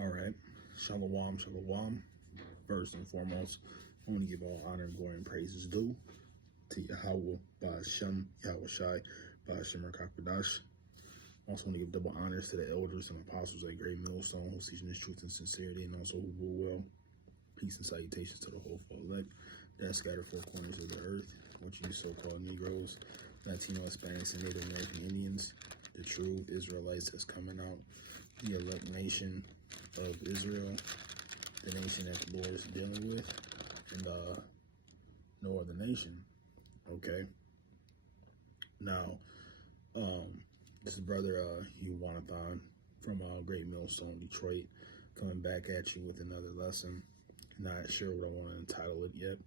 All right. Shalom, shalom. First and foremost, I want to give all honor, glory, and praises due to Yahweh, Ba'ashem, Yahweh Shai, Ba'ashem Rakakadash. Also want to give double honors to the elders and apostles at Great Millstone who's teaching this truth and sincerity, and also who rule well. Peace and salutations to the whole full elect that scattered four corners of the earth, which you so-called Negroes, Latino, Hispanics, and Native American Indians, the true Israelites that's coming out, the elect nation of Israel, the nation that the Lord is dealing with, and no other nation. Okay. Now, this is Brother Yuwanathan from Great Millstone, Detroit, coming back at you with another lesson. Not sure what I want to entitle it yet,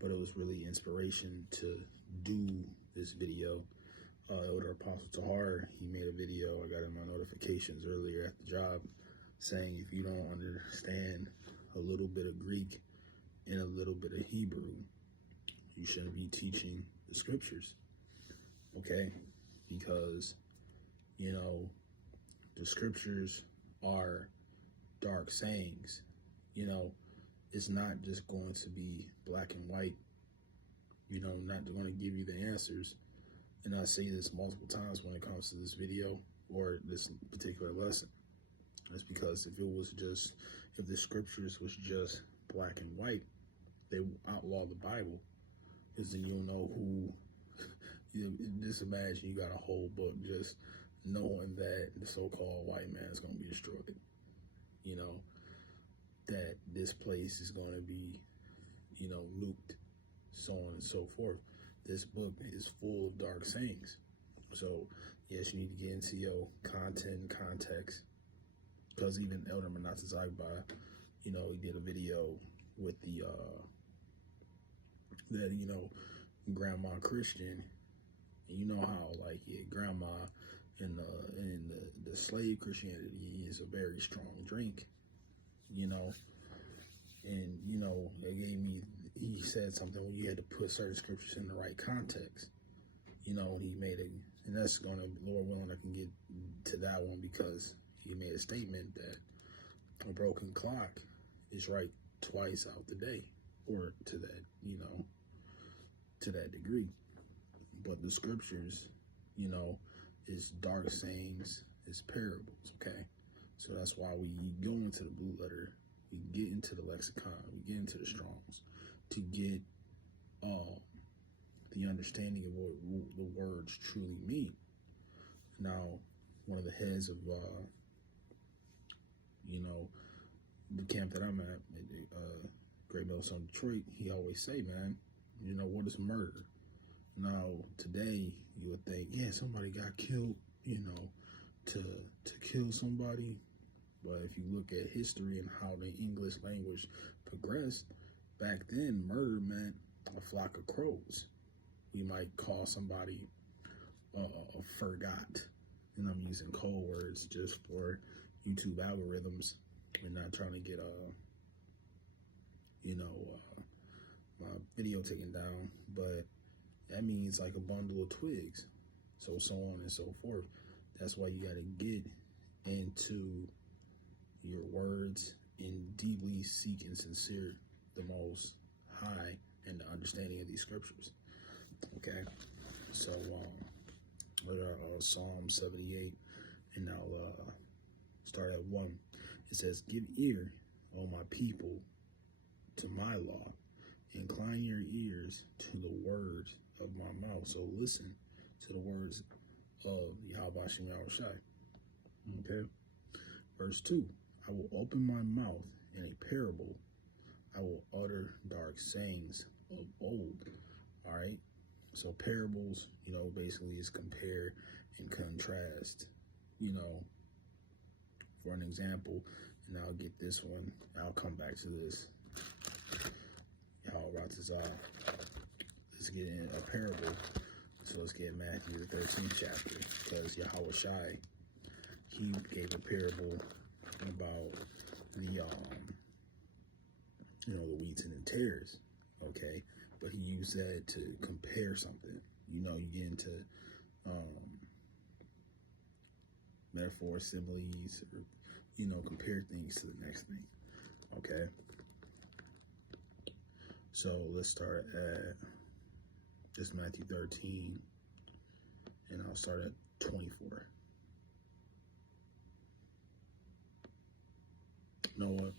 but it was really inspiration to do this video. Elder Apostle Tahar, he made a video. I got in my notifications earlier at the job saying if you don't understand a little bit of Greek and a little bit of Hebrew, you shouldn't be teaching the scriptures. Okay? Because, you know, the scriptures are dark sayings. You know, it's not just going to be black and white. You know, not going to give you the answers. And I say this multiple times when it comes to this video or this particular lesson. It's because if the scriptures was just black and white, they outlaw the Bible. Because then you'll know who, just imagine you got a whole book just knowing that the so-called white man is going to be destroyed. You know, that this place is going to be, you know, nuked, so on and so forth. This book is full of dark sayings. So, yes, you need to get into your content and context. Because even Elder Manata Zagba, you know, he did a video with the, that, you know, Grandma Christian. And you know how, like, yeah, Grandma in the slave Christianity is a very strong drink, you know. And, you know, he said something where you had to put certain scriptures in the right context. You know, and that's going to, Lord willing, I can get to that one because he made a statement that a broken clock is right twice out the day, or to that, you know, to that degree. But the scriptures, you know, is dark sayings, is parables, okay? So that's why we go into the blue letter, we get into the lexicon, we get into the Strongs to get the understanding of what the words truly mean. Now, one of the heads of, you know, the camp that I'm at Great Millstone, Detroit, he always say, man, you know, what is murder? Now, today, you would think, yeah, somebody got killed, you know, to kill somebody. But if you look at history and how the English language progressed, back then, murder meant a flock of crows. You might call somebody forgot. And I'm using code words just for YouTube algorithms. We're not trying to get, you know, my video taken down. But that means like a bundle of twigs. So on and so forth. That's why you got to get into your words and deeply seek and sincere the Most High and the understanding of these scriptures. Okay, so we're Psalm 78, and I'll start at 1. It says, "Give ear, O my people, to my law. Incline your ears to the words of my mouth." So listen to the words of Yahweh Shem Yahweh Shai. Okay, verse 2. "I will open my mouth in a parable. I will utter dark sayings of old." All right. So parables, you know, basically is compare and contrast, you know, for an example, and I'll get this one. I'll come back to this. Let's get in a parable. So let's get Matthew the 13th chapter, because Yahweh Shai, he gave a parable about the, you know, the wheats and the tares, okay? But he used that to compare something. You know, you get into metaphors, similes, or, compare things to the next thing. Okay. So let's start at just Matthew 13, and I'll start at 24. You know what?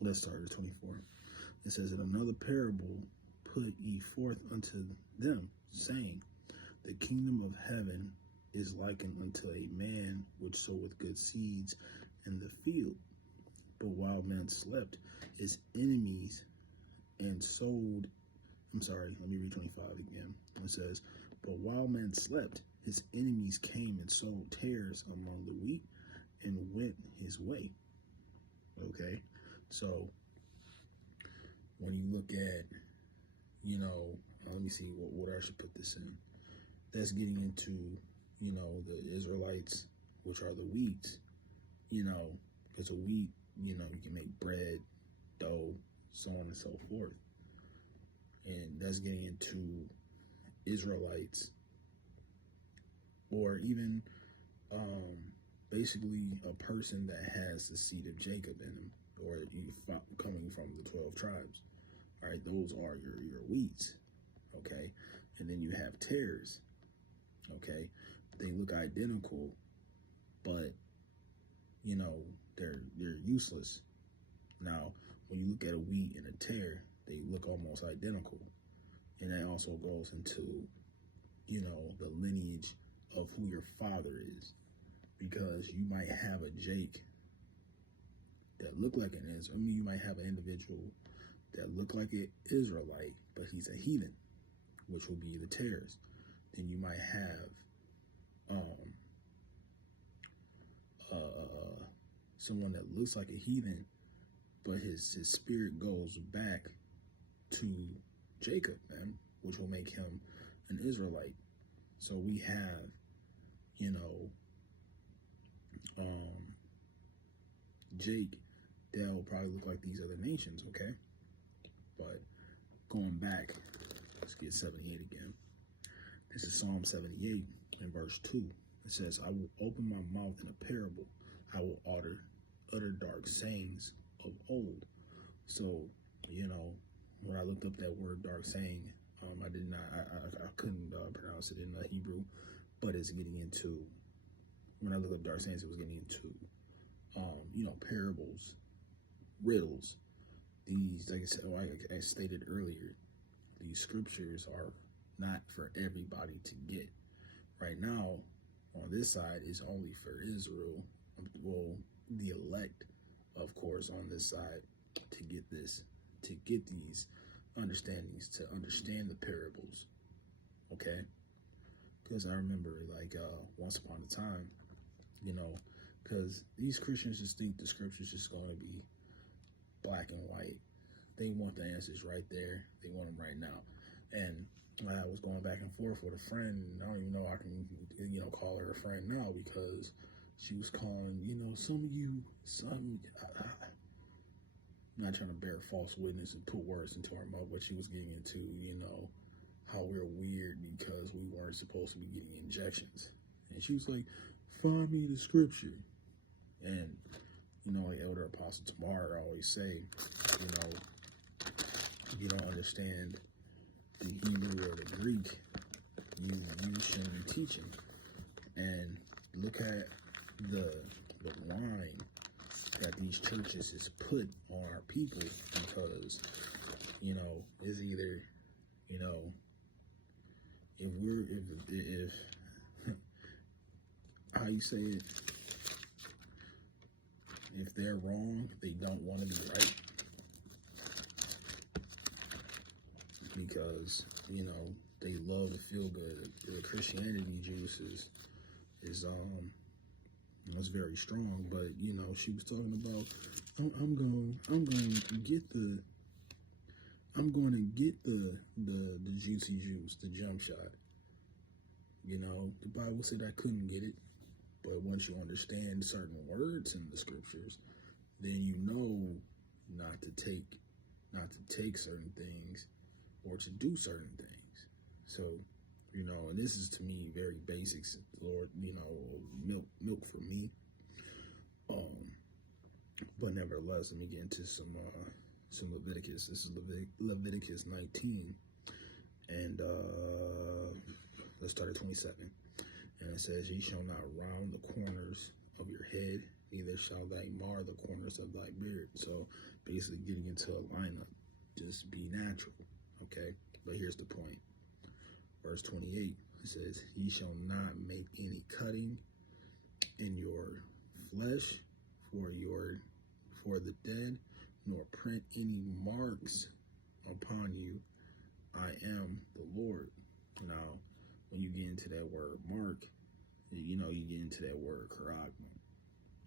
Let's start at 24. It says, "In another parable put ye forth unto them, saying, The kingdom of heaven is likened unto a man which soweth good seeds in the field. But while men slept, his enemies and sowed." I'm sorry, let me read 25 again. It says, "But while men slept, his enemies came and sowed tares among the wheat and went his way." Okay, so when you look at, let me see what I should put this in. That's getting into, the Israelites, which are the wheat, because a wheat, you can make bread, dough, so on and so forth. And that's getting into Israelites, or even basically a person that has the seed of Jacob in him, or coming from the 12 tribes. All right, those are your wheats. Okay, and then you have tares. Okay, they look identical, but they're useless. Now, when you look at a wheat and a tare, they look almost identical, and that also goes into the lineage of who your father is, because you might have a Jake that look like an Israel. You might have an individual that look like an Israelite, but he's a heathen, which will be the tares. Then you might have someone that looks like a heathen, but his spirit goes back to Jacob, man, which will make him an Israelite. So we have, Jake that will probably look like these other nations, okay? But going back, let's get 78 again. This is Psalm 78 in verse 2. It says, "I will open my mouth in a parable. I will utter dark sayings of old." So, when I looked up that word dark saying, I couldn't pronounce it in Hebrew, but it's getting into, when I looked up dark sayings, it was getting into, parables, riddles. These, like I stated earlier, these scriptures are not for everybody to get. Right now, on this side, is only for Israel, well, the elect, of course, on this side, to get these understandings, to understand the parables, okay? Because I remember, once upon a time, because these Christians just think the scripture's just going to be black and white. They want the answers right there. They want them right now. And I was going back and forth with a friend, and I don't even know I can, call her a friend now, because she was calling, I'm not trying to bear false witness and put words into our mouth, but she was getting into, how we're weird because we weren't supposed to be getting injections. And she was like, "Find me the scripture." And, like Elder Apostle Tamar always say, if you don't understand the Hebrew or the Greek, you shouldn't be teaching. And look at the line that these churches is put on our people, because it's either if how you say it, if they're wrong, they don't want to be right, because they love to feel good. The Christianity juice is it's very strong. But she was talking about, I'm going to get the juicy juice, the jump shot, You know, the Bible said I couldn't get it, but once you understand certain words in the scriptures, then you know not to take certain things or to do certain things. So, you know, and this is to me very basics, Lord, you know, milk for me. But nevertheless, let me get into some Leviticus. This is Leviticus 19, and let's start at 27. And it says, "Ye shall not round the corners of your head, neither shall thy mar the corners of thy beard." So basically getting into a lineup, just be natural, okay? But here's the point. Verse 28, it says, "Ye shall not make any cutting in your flesh for the dead, nor print any marks upon you. I am the Lord." Now, when you get into that word mark, you know, you get into that word charagma,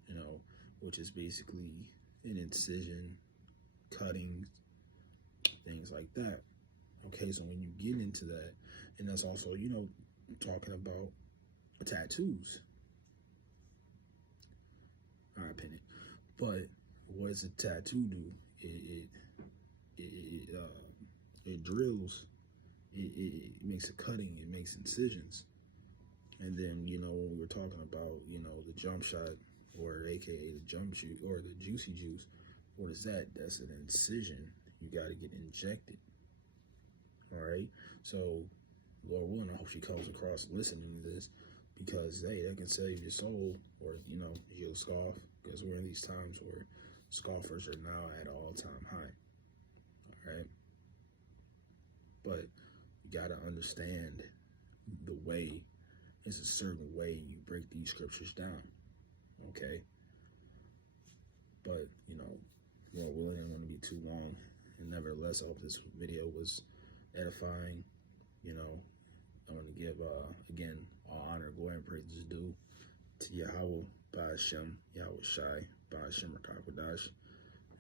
you know, which is basically an incision, cutting, things like that. Okay, so when you get into that, and that's also, you know, talking about tattoos. All right, Penny. But what does a tattoo do? It drills. It makes a cutting. It makes incisions. And then, you know, when we're talking about, you know, the jump shot, or AKA the jump shoot, or the juicy juice, what is that? That's an incision. You got to get injected. All right. So, Lord willing, I hope she comes across listening to this, because hey, that can save your soul, or you know, you'll scoff, because we're in these times where scoffers are now at an all-time high. All right. But you got to understand the way. It's a certain way you break these scriptures down. Okay. But, you know, Lord willing, it won't be too long. And nevertheless, I hope this video was edifying. You know, I want to give, again, all honor, glory, and praises due to Yahweh, Ba'ashem, Yahweh Shai, Ba'ashem Rakakadash.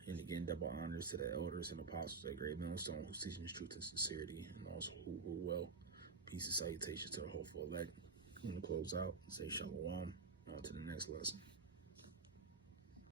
And again, double honors to the elders and apostles at Great Millstone, who's teaching truth and sincerity, and also who well. Peace and salutations to the hopeful elect. I'm going to close out and say shalom. On to the next lesson.